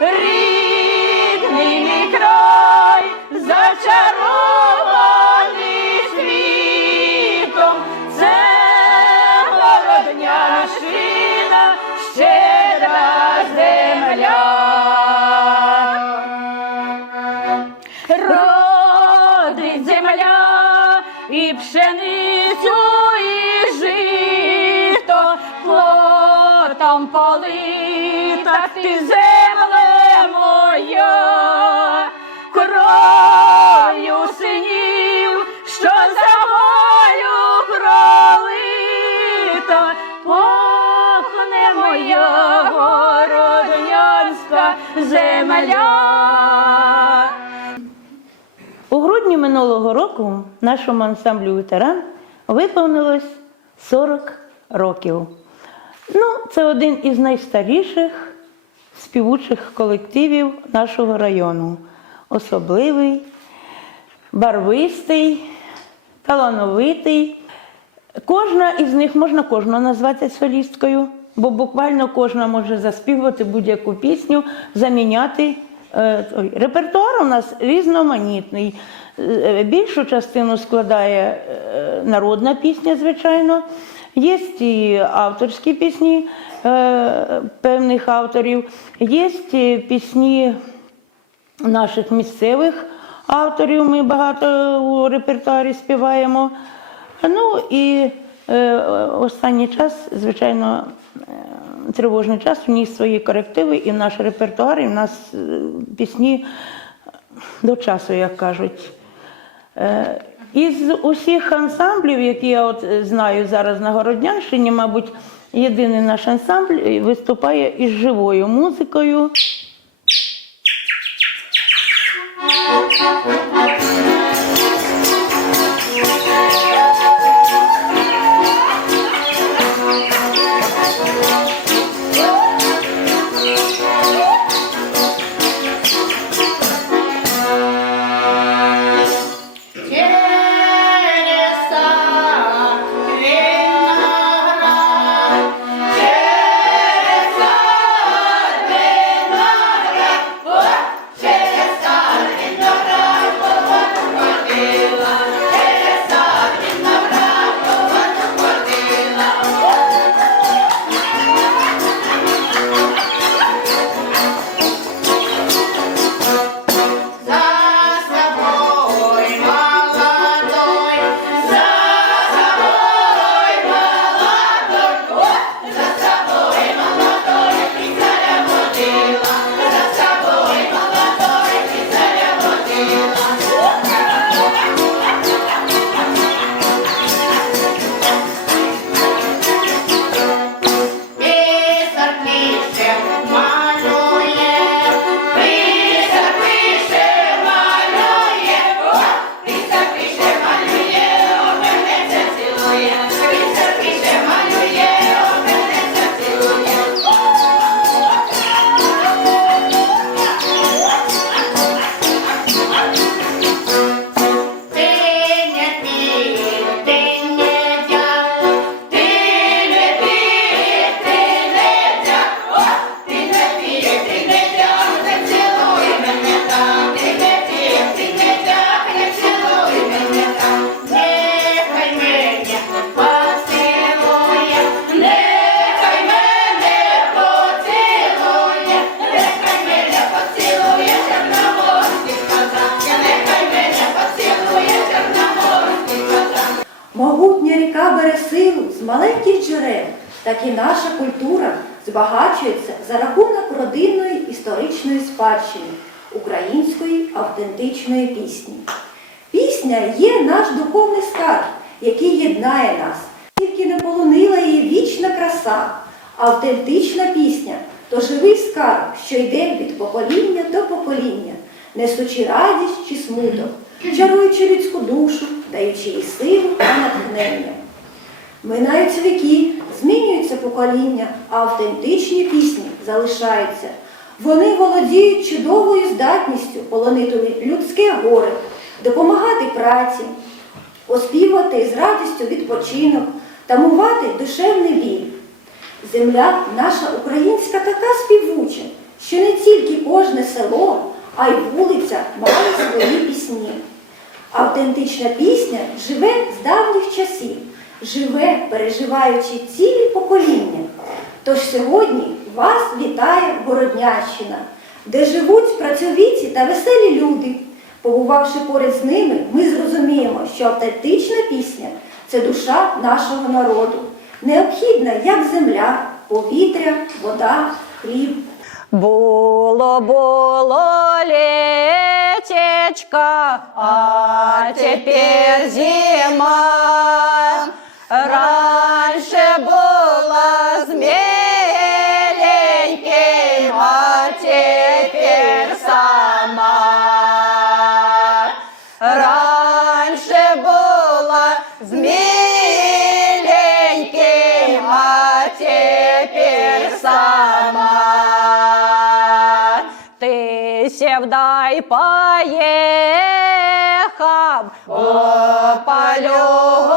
рідний край, зачарований світом, це городняшина, щедра земля. Родить земля і пшеницю, і жито, плотом полита ти земле кров'ю синів, що за мною пролита, пахне моя городнянська земля. У грудні минулого року нашому ансамблю ветеран виповнилось 40 років. Ну, це один із найстаріших співучих колективів нашого району. Особливий, барвистий, талановитий. Кожна із них можна кожного назвати солісткою, бо буквально кожна може заспівати будь-яку пісню, заміняти. е. Репертуар у нас різноманітний. Е, Більшу частину складає е, народна пісня, звичайно. Є і авторські пісні певних авторів, є пісні наших місцевих авторів. Ми багато у репертуарі співаємо. Ну і е, останній час, звичайно, е, тривожний час вніс свої корективи і в наш репертуар, і в нас е, пісні до часу, як кажуть. Е, Із усіх ансамблів, які я от е, знаю зараз на Городнянщині, мабуть, єдиний наш ансамбль виступає із живою музикою. Thank you. Так і наша культура збагачується за рахунок родинної історичної спадщини української автентичної пісні. Пісня є наш духовний скарб, який єднає нас. Тільки не полонила її вічна краса, автентична пісня то живий скарб, що йде від покоління до покоління, несучи радість чи смуток, чаруючи людську душу, даючи їй силу та натхнення. Минаються віки, змінюються покоління, а автентичні пісні залишаються. Вони володіють чудовою здатністю полонити людське горе, допомагати праці, оспівати з радістю відпочинок, тамувати душевний біль. Земля наша українська така співуча, що не тільки кожне село, а й вулиця мали свої пісні. Автентична пісня живе з давніх часів, живе, переживаючи цілі покоління. Тож сьогодні вас вітає Городнянщина, де живуть працьовиті та веселі люди. Побувавши поряд з ними, ми зрозуміємо, що автентична пісня це душа нашого народу, необхідна як земля, повітря, вода, хліб. Було, було летечко, а теперь зима. Раньше было с миленьким, а теперь сама. Раньше было с миленьким, а теперь сама. Ты севдай поехал, о полю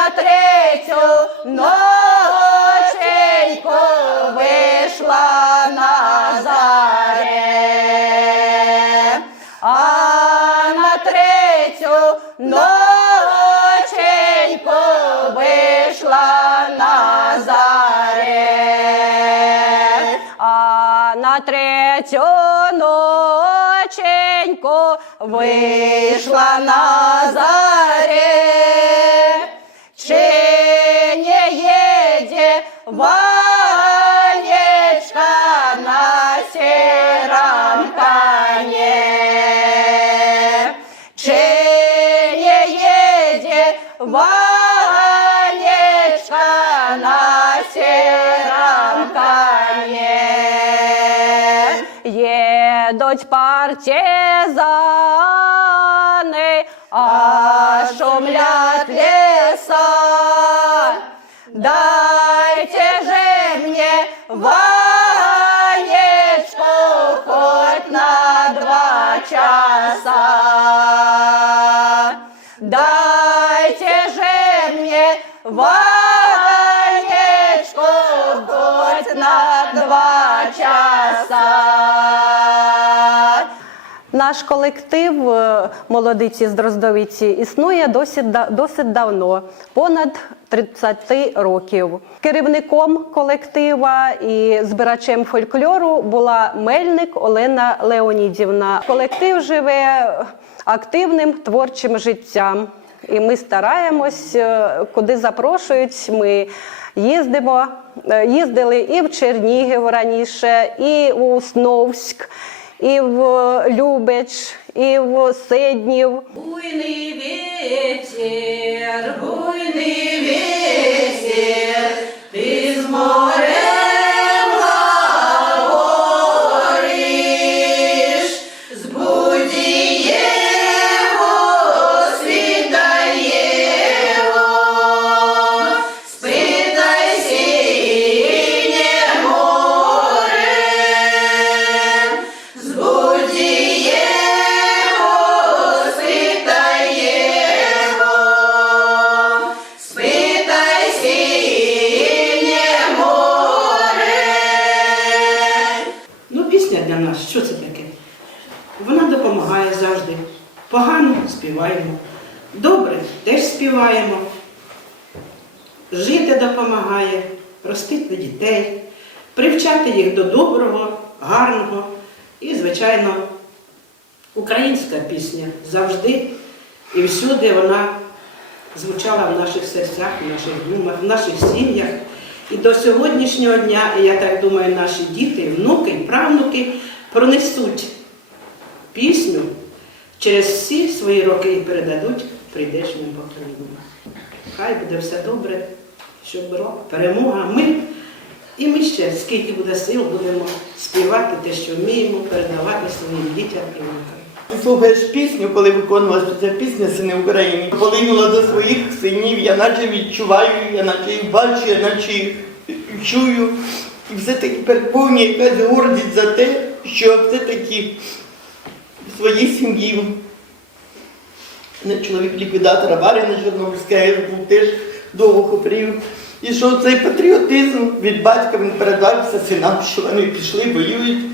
на третью ноченьку вышла на заре. А на третью ноченьку вышла на заре. А на третью ноченьку вышла на заре. Ванечка на сером коне? Чи не еде Ванечка на сером коне? Едуть партизаны, а шумлят леса. Ванечку хоть на два часа. Дайте же мне Ванечку хоть на два часа. Наш колектив е, молодиці з Дроздовиці існує досить, досить давно, понад 30 років. Керівником колектива і збирачем фольклору була Мельник Олена Леонідівна. Колектив живе активним творчим життям. І ми стараємось, е, куди запрошують. Ми їздимо, Е, їздили і в Чернігів раніше, і у Сновськ, і в Любеч, і в Сиднів. Буйний ветер, буйний ветер, ти з морем співаємо. Добре теж співаємо. Жити допомагає, ростити дітей, привчати їх до доброго, гарного. І, звичайно, українська пісня завжди і всюди вона звучала в наших серцях, в наших думах, в наших сім'ях. І до сьогоднішнього дня, я так думаю, наші діти, внуки, правнуки пронесуть пісню через всі свої роки і передадуть прийдешнім поколінням. Хай буде все добре щоб рок, перемога, мир. І ми ще, скільки буде сил, будемо співати те, що вміємо, передавати своїм дітям і внукам. Слухаєш пісню, коли виконувалася ця пісня Сини України, полинула до своїх синів, я наче відчуваю, я наче їх бачу, я наче їх чую. І все-таки переповнює якась гордість за те, що все-таки своїй сім'ї чоловік ліквідатора аварії на Чорнобильській АЕС був теж довго хворів. І що цей патріотизм від батька він передався синам, що вони пішли, воюють.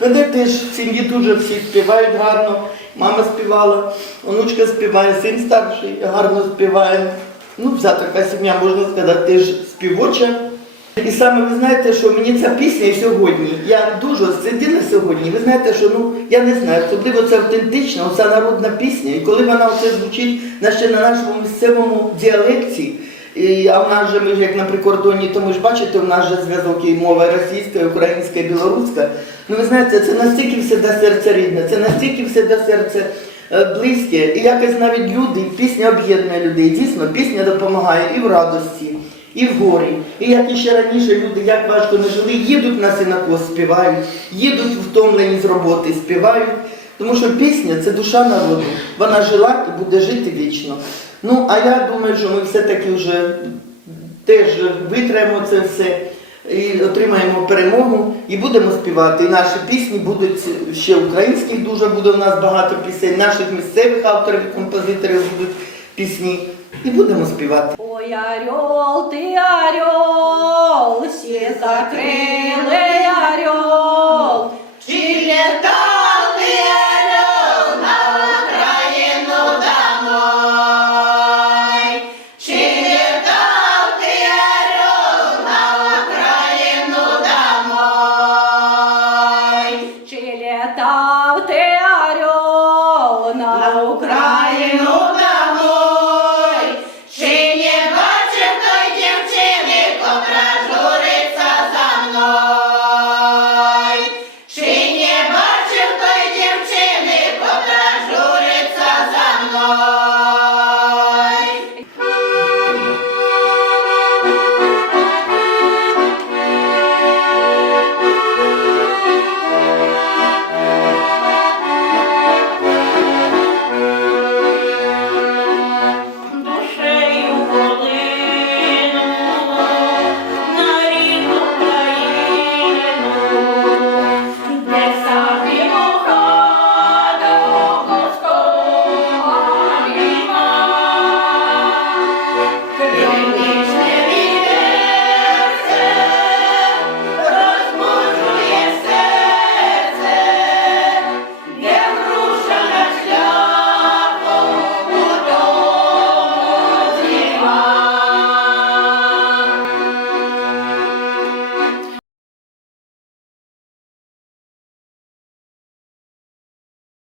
Мене теж в сім'ї дуже всі співають гарно. Мама співала, онучка співає, син старший гарно співає. Ну, вся така сім'я, можна сказати, теж співоча. І саме ви знаєте, що мені ця пісня сьогодні, я дуже сиділа сьогодні, ви знаєте, що ну я не знаю, особливо це автентична, оця народна пісня. І коли вона оце звучить на ще на нашому місцевому діалекті, і, а в нас же ми ж як на прикордоні, то ми ж бачите, в нас же зв'язок і мова російська, і українська, і білоруська. Ну ви знаєте, це настільки все до серця рідне, це настільки все до серця е, близьке. І якось навіть люди, пісня об'єднує людей. Дійсно, пісня допомагає і в радості, і в горі. І як іще раніше люди, як важко не жили, їдуть на синокос, співають, їдуть втомлені з роботи, співають. Тому що пісня це душа народу. Вона жила і буде жити вічно. Ну, а я думаю, що ми все-таки вже теж витримаємо це все і отримаємо перемогу і будемо співати. І наші пісні будуть ще українських дуже буде у нас багато пісень, наших місцевих авторів і композиторів будуть пісні. І будемо співати. Ой, орел, ты орел, все закрыл